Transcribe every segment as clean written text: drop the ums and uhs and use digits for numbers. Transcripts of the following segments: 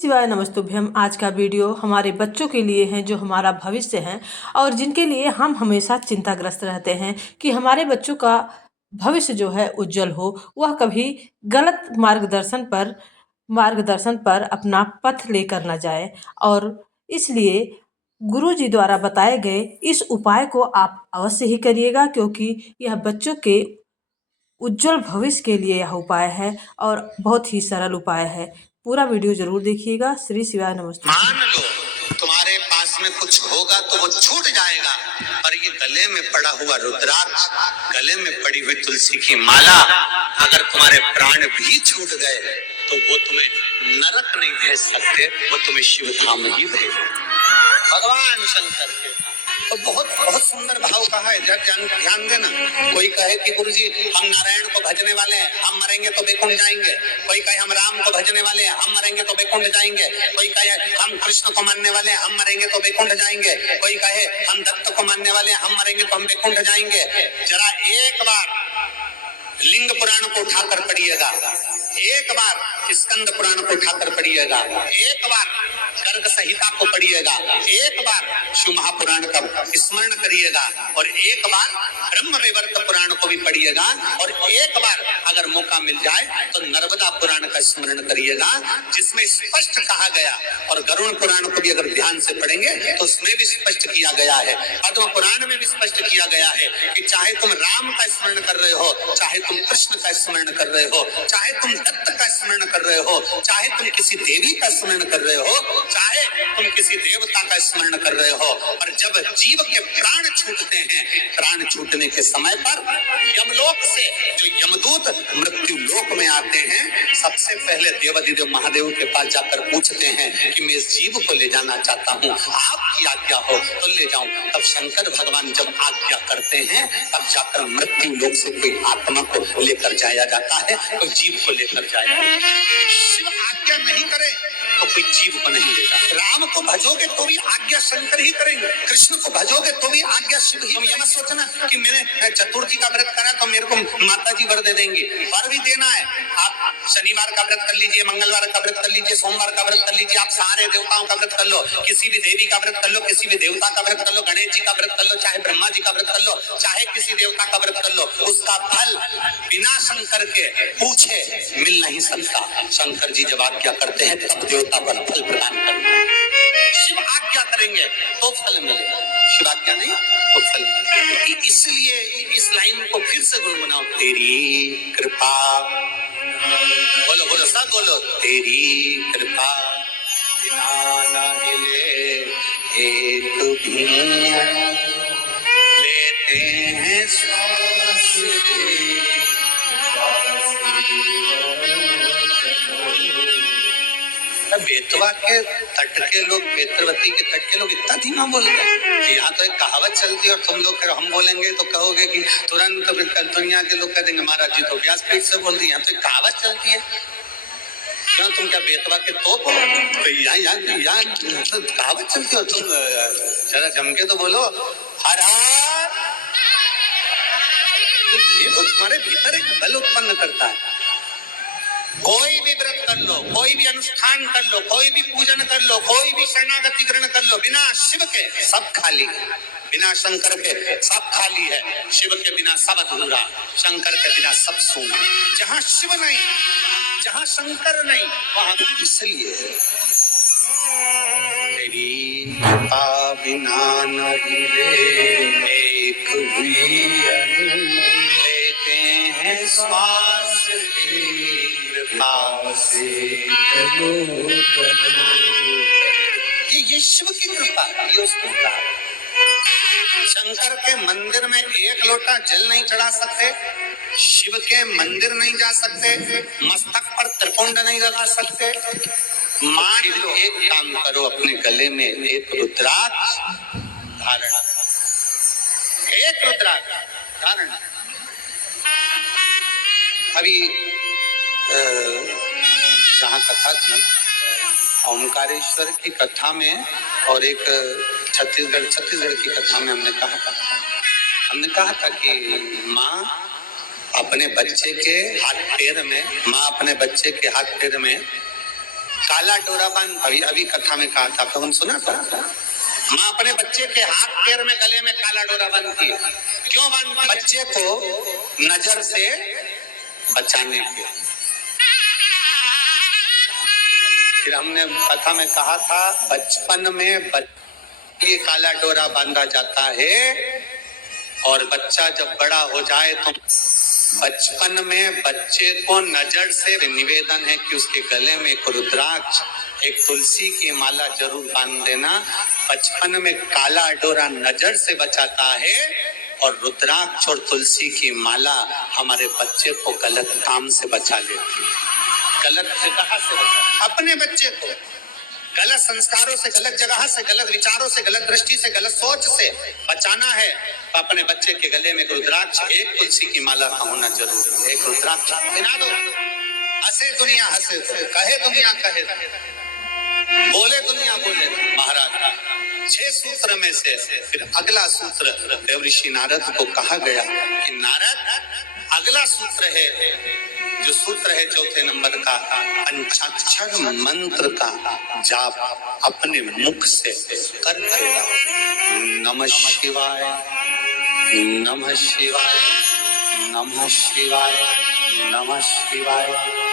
शिवाय नमस्तुभ्यम। आज का वीडियो हमारे बच्चों के लिए है जो हमारा भविष्य है और जिनके लिए हम हमेशा चिंताग्रस्त रहते हैं कि हमारे बच्चों का भविष्य जो है उज्जवल हो, वह कभी गलत मार्गदर्शन पर अपना पथ लेकर न जाए। और इसलिए गुरु जी द्वारा बताए गए इस उपाय को आप अवश्य ही करिएगा, क्योंकि यह बच्चों के उज्जवल भविष्य के लिए यह उपाय है और बहुत ही सरल उपाय है। पूरा वीडियो जरूर देखिएगा। श्री शिवाय नमस्ते। मान लो तुम्हारे पास में कुछ होगा तो वो छूट जाएगा, पर ये गले में पड़ा हुआ रुद्राक्ष, गले में पड़ी हुई तुलसी की माला, अगर तुम्हारे प्राण भी छूट गए तो वो तुम्हें नरक नहीं भेज सकते, वो तुम्हें शिव धाम ही भेज। भगवान शंकर के तो बहुत बहुत सुंदर भाव कहा है, ध्यान देना। कोई कहे कि गुरुजी हम नारायण को भजने वाले हैं, हम मरेंगे तो वैकुंठ जाएंगे। कोई कहे हम राम को भजने वाले हैं, हम मरेंगे तो वैकुंठ जाएंगे। कोई कहे हम कृष्ण को मानने वाले हैं, हम मरेंगे तो वैकुंठ जाएंगे। कोई कहे हम दत्त को मानने वाले हैं, हम मरेंगे तो हम वैकुंठ जाएंगे। जरा एक बार लिंग पुराण को उठाकर पढ़िएगा, एक बार स्कंद पुराण को उठाकर पढ़िएगा, एक बार गर्ग संहिता को पढ़िएगा, एक बार शिव महापुराण का स्मरण करिएगा, और एक बार ब्रह्म वैवर्त पुराण को भी पढ़िएगा, और एक बार अगर मौका मिल जाए तो नर्मदा पुराण का स्मरण करिएगा, जिसमें स्पष्ट कहा गया। और गरुड़ पुराण को भी अगर ध्यान से पढ़ेंगे तो उसमें भी स्पष्ट किया गया है, पद्म पुराण में भी स्पष्ट किया गया है कि चाहे तुम राम का स्मरण कर रहे हो, चाहे तुम कृष्ण का स्मरण कर रहे हो, चाहे तुम दत्त का स्मरण कर रहे हो, चाहे तुम किसी देवी का स्मरण कर रहे हो, चाहे तुम किसी देवता का स्मरण कर रहे हो, और जब जीव के प्राण छूटते हैं, प्राण छूटने के समय पर यमलोक से जो यमदूत मृत्यु लोक में आते हैं, सबसे पहले देवाधिदेव महादेव के पास जाकर पूछते हैं कि मैं इस जीव को ले जाना चाहता हूँ, आपकी आज्ञा हो तो ले जाऊं। तब शंकर भगवान जब आज्ञा करते हैं, तब जाकर मृत्यु लोक से कोई आत्मा को लेकर जाया जाता है, कोई जीव को लेकर जाया जाता है। शिव आज्ञा नहीं करे तो कोई जीव को नहीं लेगा। राम को भजोगे तो भी आज्ञा शंकर ही करेंगे, कृष्ण को भजोगे तो भी आज्ञा शिव ही। तुम ये मत सोचना कि मैंने चतुर्थी का व्रत करा तो मेरे को माता जी वर दे देंगे, वर भी देना है। आप शनिवार का व्रत कर लीजिए, मंगलवार का व्रत कर लीजिए, सोमवार का व्रत कर लीजिए, आप सारे देवताओं का व्रत कर लो, किसी भी देवी का व्रत कर लो, किसी भी देवता का व्रत कर लो, गणेश जी का व्रत कर लो, चाहे ब्रह्मा जी का व्रत कर लो, चाहे किसी देवता का व्रत कर लो, उसका फल बिना शंकर के पूछे मिल नहीं सकता। शंकर जी जब आज्ञा करते हैं तब देवता पर फल प्रदान करते हैं। शिव आज्ञा करेंगे तो फल मिलेगा, शिव आज्ञा नहीं तो फल मिलेगा। इसलिए इस लाइन को फिर से गुनगुनाओ, तेरी कृपा, बोलो बोलो सब बोलो, तेरी कृपा बिना न हिले एक भी लेते हैं श्वास बेतवा के तट के लोग, बेतरवती के तट के लोग इतना धीमा बोलते हैं कि यहाँ तो एक कहावत चलती है, और तुम लोग हम बोलेंगे तो कहोगे कि तुरंत दुनिया के लोग कह देंगे महाराज जी तो व्यासपीठ से बोल दी। यहाँ तो एक कहावत चलती है, क्यों तुम क्या बेतवा के तोप हो? तो यहाँ तो कहावत चलती हो, तुम जरा जम के तो बोलो हर हर। तो ये तो तुम्हारे भीतर एक बल उत्पन्न करता है। कोई भी व्रत कर लो, कोई भी अनुष्ठान कर लो, कोई भी पूजन कर लो, कोई भी शरणागति ग्रहण कर लो, बिना शिव के सब खाली है, बिना शंकर के सब खाली है। शिव के बिना सब अधूरा, शंकर के बिना सब सूना। जहाँ शिव नहीं, जहाँ शंकर नहीं, वहाँ इसलिए तेरी कृपा बिना न हिले एक भी लेते हैं श्वास की कृपा से। ये शिव की कृपा, ये उसकी कृपा। शंकर के मंदिर में एक लोटा जल नहीं चढ़ा सकते, शिव के मंदिर नहीं जा सकते, मस्तक पर त्रिपुंड नहीं लगा सकते। मान लो एक काम करो, अपने गले में एक रुद्राक्ष धारण, एक रुद्राक्ष धारण। अभी जहाँ कथा थी ओंकारेश्वर की कथा में, और एक छत्तीसगढ़ की कथा में हमने कहा था कि माँ अपने बच्चे के हाथ पैर में काला डोरा बांध, अभी अभी कथा में कहा था, कौन सुना था? माँ अपने बच्चे के हाथ पैर में गले में काला डोरा बांधती है। क्यों बांधती? बच्चे को नजर से बचाने के। फिर हमने कथा में कहा था, बचपन में ये काला डोरा बांधा जाता है, और बच्चा जब बड़ा हो जाए तो बचपन में बच्चे को नजर से निवेदन है कि उसके गले में एक रुद्राक्ष, एक तुलसी की माला जरूर बांध देना। बचपन में काला डोरा नजर से बचाता है, और रुद्राक्ष और तुलसी की माला हमारे बच्चे को गलत काम से बचा लेती है। गलत जगह से बचा, अपने बच्चे को गलत संस्कारों से, गलत जगह से, गलत विचारों से, गलत दृष्टि से, गलत सोच से बचाना है तो अपने बच्चे के गले में रुद्राक्ष, एक तुलसी की माला का होना जरूरी है। एक रुद्राक्ष पहना दो। हंसे दुनिया हंसे, कहे दुनिया कहे, बोले दुनिया बोले। महाराज 6 सूत्र में से फिर अगला सूत्र देव ऋषि नारद को कहा गया कि नारद अगला सूत्र है, जो सूत्र है 4थे नंबर का, पंचाक्षर मंत्र का जाप अपने मुख से करते रहो। नमः शिवाय, नमः शिवाय, नमः शिवाय, नमः शिवाय,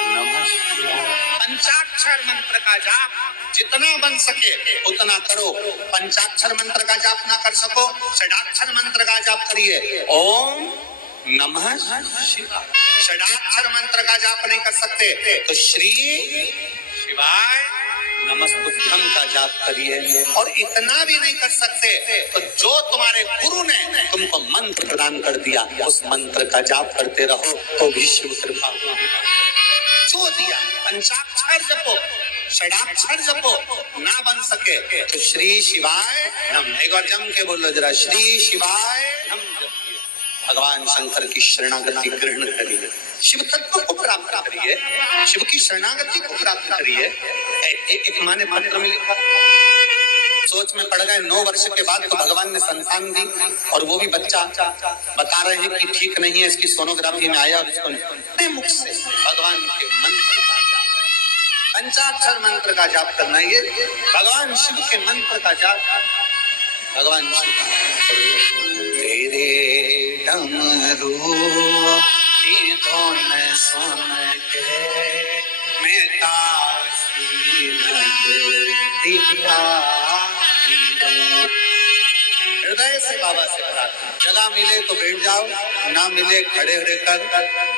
नमः शिवाय। पंचाक्षर मंत्र का जाप जितना बन सके उतना करो। पंचाक्षर मंत्र का जाप ना कर सको, षडाक्षर मंत्र का जाप करिए। ओम नमः शिवाय। षडाक्षर मंत्र का जाप नहीं कर सकते तो श्री शिवाय नमस्तुभ्यम का जाप करिए। और इतना भी नहीं कर सकते तो जो तुम्हारे गुरु ने तुमको मंत्र प्रदान कर दिया उस मंत्र का जाप करते रहो तो भी शिव कृपा जो दिया। पंचाक्षर जपो, षडाक्षर जपो, ना बन सके तो श्री शिवाय नम। एक बार जम के बोलो जरा, श्री शिवाय नम। भगवान शंकर की शरणागति ग्रहण करिए, शिव तत्व को प्राप्त करिए, शिव की शरणागति को प्राप्त करिए। एक माँ ने पत्र में लिखा, सोच में पड़ गए 9 वर्ष के बाद तो भगवान ने संतान दी, और वो भी बच्चा बता रहे हैं कि ठीक नहीं है, इसकी सोनोग्राफी में आया, और इसको मुख से भगवान के मंत्र का जाप, पंचाक्षर मंत्र का जाप करना, ये भगवान शिव के मंत्र का जाप। भगवान शिव तेरे डमरू की धुन सुन के मैं काशी लगती हृदय से बाबा से प्रार्थना। जगह मिले तो बैठ जाओ, ना मिले खड़े रहकर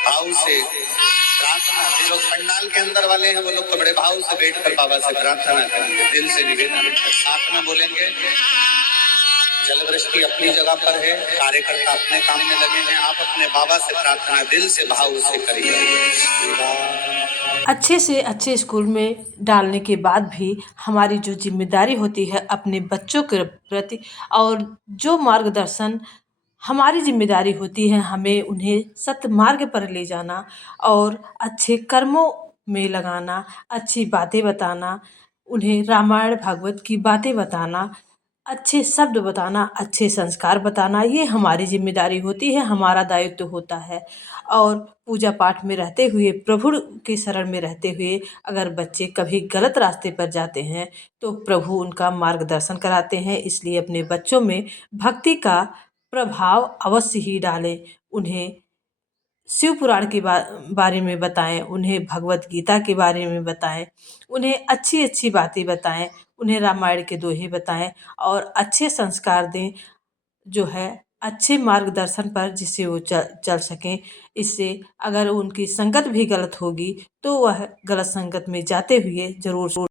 भाव से प्रार्थना। जो लोग पंडाल के अंदर वाले हैं वो लोग तो बड़े भाव से बैठकर बाबा से प्रार्थना करेंगे, दिल से निवेदन साथ में बोलेंगे। जलवृष्टि अपनी जगह पर है, कार्यकर्ता अपने काम में लगे हैं, आप अपने बाबा से प्रार्थना दिल से भाव से करिए। अच्छे से अच्छे स्कूल में डालने के बाद भी हमारी जो जिम्मेदारी होती है अपने बच्चों के प्रति, और जो मार्गदर्शन हमारी जिम्मेदारी होती है, हमें उन्हें सत्मार्ग पर ले जाना और अच्छे कर्मों में लगाना, अच्छी बातें बताना, उन्हें रामायण भागवत की बातें बताना, अच्छे शब्द बताना, अच्छे संस्कार बताना, ये हमारी जिम्मेदारी होती है, हमारा दायित्व होता है। और पूजा पाठ में रहते हुए, प्रभु के शरण में रहते हुए अगर बच्चे कभी गलत रास्ते पर जाते हैं तो प्रभु उनका मार्गदर्शन कराते हैं। इसलिए अपने बच्चों में भक्ति का प्रभाव अवश्य ही डालें। उन्हें शिव पुराण के बारे में बताएं, उन्हें भगवत गीता के बारे में बताएं, उन्हें अच्छी अच्छी बातें बताएं, उन्हें रामायण के दोहे बताएं और अच्छे संस्कार दें, जो है अच्छे मार्गदर्शन पर जिससे वो चल सकें। इससे अगर उनकी संगत भी गलत होगी तो वह गलत संगत में जाते हुए जरूर